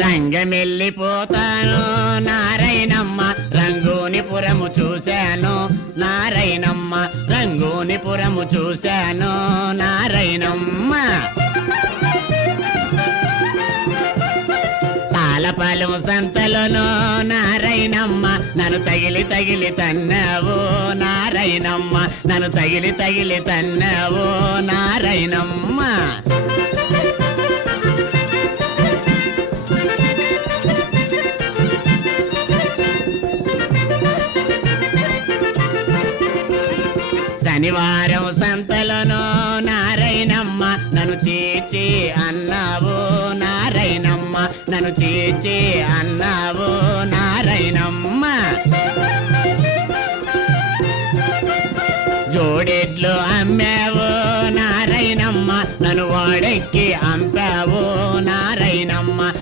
రంగమెల్లిపోతాను నారాయణమ్మ రంగూనిపురము చూశాను నారాయణమ్మ రంగూనిపురము చూశాను నారాయణమ్మ తాళపాలెం సంతలోనో నారాయణమ్మ నన్ను తగిలి తగిలి తన్నావు నారాయణమ్మ నన్ను తగిలి తగిలి తన్నావు నారాయణమ్మ శనివారం సంతలోనో నారాయణమ్మ నన్ను చీచి అన్నావు నారాయణమ్మ నన్ను చీచి అన్నావు నారాయణమ్మ జోడెడ్లు అమ్మావు నారాయణమ్మ నన్ను వాడెక్కి